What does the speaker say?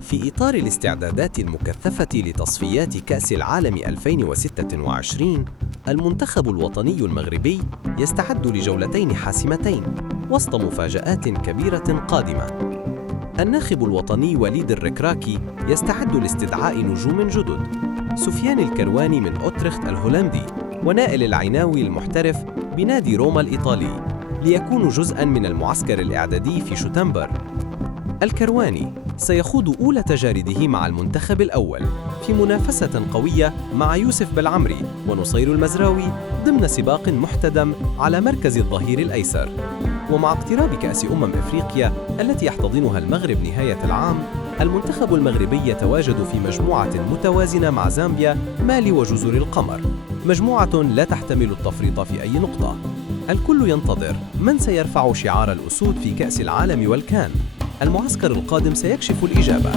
في إطار الاستعدادات المكثفة لتصفيات كأس العالم 2026، المنتخب الوطني المغربي يستعد لجولتين حاسمتين وسط مفاجآت كبيرة قادمة. الناخب الوطني وليد الركراكي يستعد لاستدعاء نجوم جدد: سفيان الكرواني من أوترخت الهولندي، ونائل العيناوي المحترف بنادي روما الإيطالي، ليكونوا جزءاً من المعسكر الإعدادي في شتنبر. الكرواني سيخوض أولى تجاربه مع المنتخب الأول في منافسة قوية مع يوسف بالعمري ونصير المزراوي ضمن سباق محتدم على مركز الظهير الأيسر. ومع اقتراب كأس أفريقيا التي يحتضنها المغرب نهاية العام، المنتخب المغربي يتواجد في مجموعة متوازنة مع زامبيا، مالي وجزر القمر، مجموعة لا تحتمل التفريط في أي نقطة. الكل ينتظر من سيرفع شعار الأسود في كأس العالم والكان. المعسكر القادم سيكشف الإجابة.